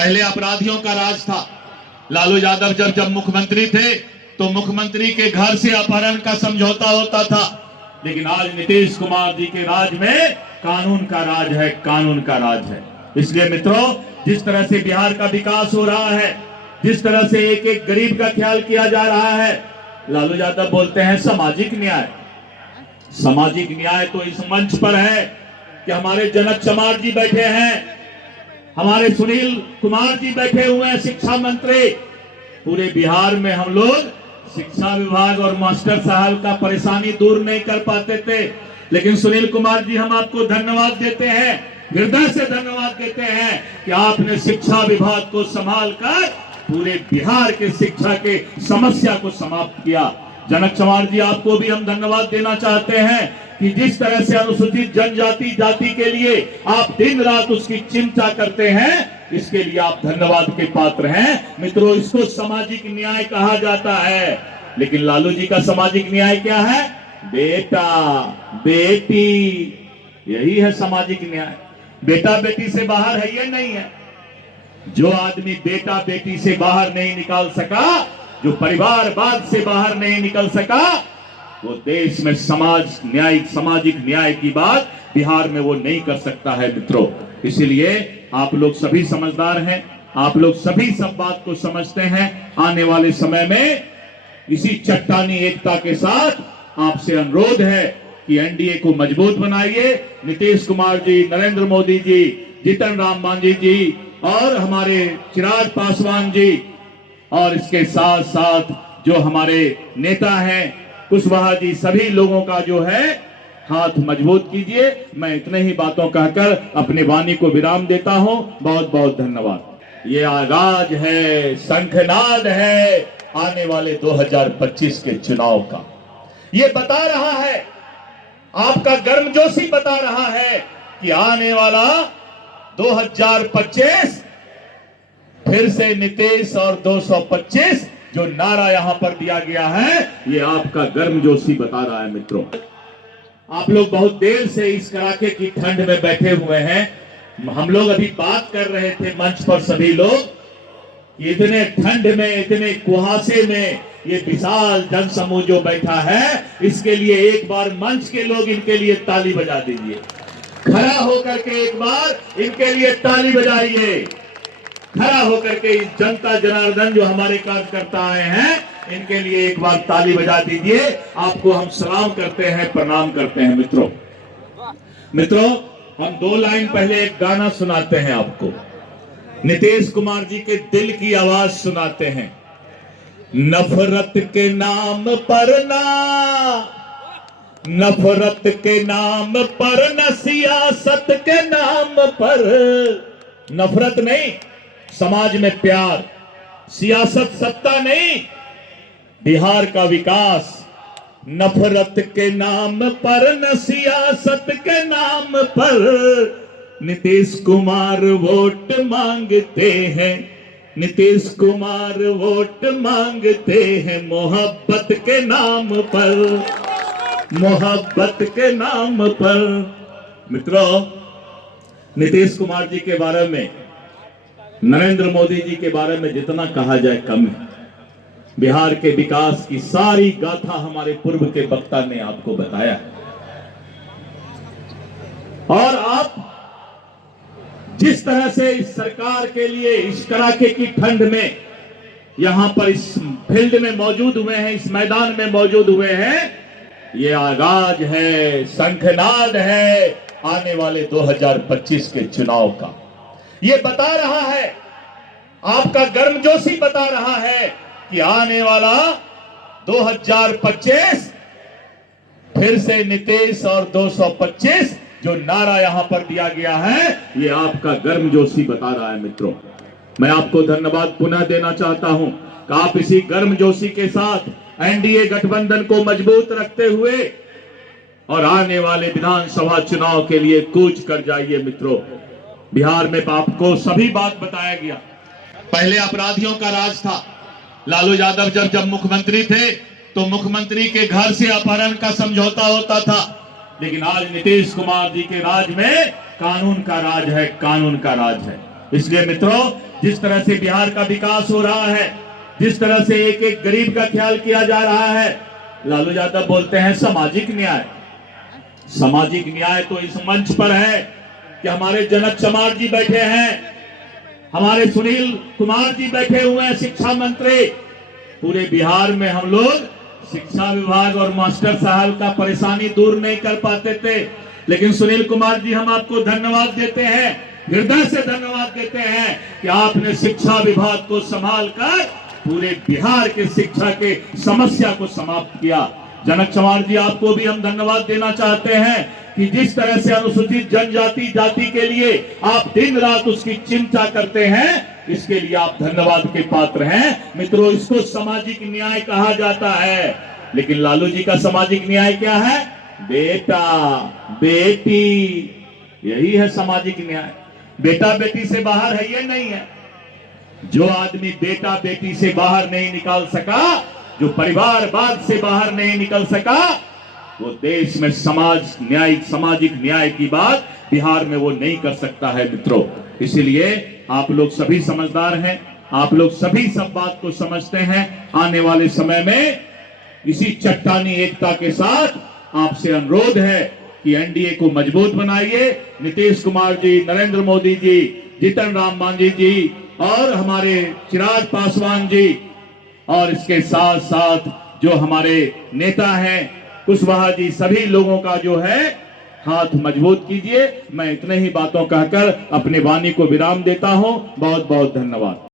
पहले अपराधियों का राज था। लालू यादव जब मुख्यमंत्री थे तो मुख्यमंत्री के घर से अपहरण का समझौता होता था, लेकिन आज नीतीश कुमार जी के राज में कानून का राज है, कानून का राज है। इसलिए मित्रों, जिस तरह से बिहार का विकास हो रहा है, जिस तरह से एक एक गरीब का ख्याल किया जा रहा है, लालू यादव बोलते हैं सामाजिक न्याय। सामाजिक न्याय तो इस मंच पर है कि हमारे जनक चमार जी बैठे हैं, हमारे सुनील कुमार जी बैठे हुए हैं, शिक्षा मंत्री। पूरे बिहार में हम लोग शिक्षा विभाग और मास्टर साहब का परेशानी दूर नहीं कर पाते थे, लेकिन सुनील कुमार जी, हम आपको धन्यवाद देते हैं, हृदय से धन्यवाद देते हैं कि आपने शिक्षा विभाग को संभाल कर पूरे बिहार के शिक्षा के समस्या को समाप्त किया। जनक चमार जी, आपको भी हम धन्यवाद देना चाहते हैं कि जिस तरह से अनुसूचित जनजाति जाति के लिए आप दिन रात उसकी चिंता करते हैं, इसके लिए आप धन्यवाद के पात्र हैं। मित्रों, इसको सामाजिक न्याय कहा जाता है, लेकिन लालू जी का सामाजिक न्याय क्या है? बेटा बेटी, यही है सामाजिक न्याय। बेटा बेटी से बाहर है ये नहीं है। जो आदमी बेटा बेटी से बाहर नहीं निकाल सका, जो परिवारवाद से बाहर नहीं निकल सका, वो देश में सामाजिक न्याय की बात बिहार में वो नहीं कर सकता है। मित्रों, इसीलिए आप लोग सभी समझदार हैं, आप लोग सभी सब बात को समझते हैं। आने वाले समय में इसी चट्टानी एकता के साथ आपसे अनुरोध है कि एनडीए को मजबूत बनाइए। नीतीश कुमार जी, नरेंद्र मोदी जी, जीतन राम मांझी जी और हमारे चिराग पासवान जी, और इसके साथ साथ जो हमारे नेता हैं कुशवाहा जी, सभी लोगों का जो है हाथ मजबूत कीजिए। मैं इतने ही बातों कहकर अपनी वाणी को विराम देता हूं। बहुत बहुत धन्यवाद। ये आगाज है, शंखनाद है आने वाले 2025 के चुनाव का। ये बता रहा है, आपका गर्मजोशी बता रहा है कि आने वाला 2025 फिर से नीतीश और 225 जो नारा यहां पर दिया गया है, ये आपका गर्मजोशी बता रहा है। मित्रों, आप लोग बहुत देर से इस कड़ाके की ठंड में बैठे हुए हैं। हम लोग अभी बात कर रहे थे मंच पर सभी लोग, इतने ठंड में, इतने कुहासे में ये विशाल जनसमूह जो बैठा है, इसके लिए एक बार मंच के लोग इनके लिए ताली बजा दीजिए। खड़ा होकर के एक बार इनके लिए ताली बजाइए। खड़ा होकर के इस जनता जनार्दन जो हमारे कार्यकर्ता आए हैं, इनके लिए एक बार ताली बजा दीजिए। आपको हम सलाम करते हैं, प्रणाम करते हैं। मित्रों, हम 2 लाइन पहले एक गाना सुनाते हैं आपको। नीतीश कुमार जी के दिल की आवाज सुनाते हैं। नफरत के नाम पर ना, नफरत के नाम पर न, सियासत के नाम पर, नफरत नहीं, समाज में प्यार, सियासत सत्ता नहीं, बिहार का विकास। नफरत के नाम पर न, सियासत के नाम पर नीतीश कुमार वोट मांगते हैं, नीतीश कुमार वोट मांगते हैं, मोहब्बत के नाम पर, मोहब्बत के नाम पर। मित्रों, नीतीश कुमार जी के बारे में, नरेंद्र मोदी जी के बारे में जितना कहा जाए कम है। बिहार के विकास की सारी गाथा हमारे पूर्व के वक्ता ने आपको बताया है, और आप जिस तरह से इस सरकार के लिए इस कड़ाके की ठंड में यहां पर इस फील्ड में मौजूद हुए हैं, इस मैदान में मौजूद हुए हैं, ये आगाज है, शंखनाद है आने वाले 2025 के चुनाव का। ये बता रहा है, आपका गर्मजोशी बता रहा है कि आने वाला 2025 फिर से नीतीश और 225 जो नारा यहां पर दिया गया है, ये आपका गर्मजोशी बता रहा है। मित्रों, मैं आपको धन्यवाद पुनः देना चाहता हूं कि आप इसी गर्मजोशी के साथ एनडीए गठबंधन को मजबूत रखते हुए और आने वाले विधानसभा चुनाव के लिए कूच कर जाइए। मित्रों, बिहार में आपको सभी बात बताया गया। पहले अपराधियों का राज था। लालू यादव जब मुख्यमंत्री थे तो मुख्यमंत्री के घर से अपहरण का समझौता होता था, लेकिन आज नीतीश कुमार जी के राज में कानून का राज है, कानून का राज है। इसलिए मित्रों, जिस तरह से बिहार का विकास हो रहा है, जिस तरह से एक एक गरीब का ख्याल किया जा रहा है। लालू यादव बोलते हैं सामाजिक न्याय। सामाजिक न्याय तो इस मंच पर है कि हमारे जनक चमार जी बैठे हैं, हमारे सुनील कुमार जी बैठे हुए हैं, शिक्षा मंत्री। पूरे बिहार में हम लोग शिक्षा विभाग और मास्टर साहब का परेशानी दूर नहीं कर पाते थे, लेकिन सुनील कुमार जी हम आपको धन्यवाद देते हैं, हृदय से धन्यवाद देते हैं कि आपने शिक्षा विभाग को संभाल कर पूरे बिहार के शिक्षा के समस्या को समाप्त किया। जनक चमार जी आपको भी हम धन्यवाद देना चाहते हैं कि जिस तरह से अनुसूचित जनजाति जाति के लिए आप दिन रात उसकी चिंता करते हैं, इसके लिए आप धन्यवाद के पात्र हैं। मित्रों, इसको सामाजिक न्याय कहा जाता है। लेकिन लालू जी का सामाजिक न्याय क्या है? बेटा बेटी, यही है सामाजिक न्याय। बेटा बेटी से बाहर है ये नहीं है। जो आदमी बेटा बेटी से बाहर नहीं निकाल सका, जो परिवारवाद से बाहर नहीं निकल सका, वो देश में सामाजिक न्याय की बात बिहार में वो नहीं कर सकता है। मित्रों, इसीलिए आप लोग सभी समझदार हैं, आप लोग सभी सब बात को समझते हैं। आने वाले समय में इसी चट्टानी एकता के साथ आपसे अनुरोध है कि एनडीए को मजबूत बनाइए। नीतीश कुमार जी, नरेंद्र मोदी जी, जीतन राम मांझी जी और हमारे चिराग पासवान जी, और इसके साथ साथ जो हमारे नेता हैं कुशवाहा जी, सभी लोगों का जो है हाथ मजबूत कीजिए। मैं इतने ही बातों कहकर अपनी वाणी को विराम देता हूं। बहुत बहुत धन्यवाद।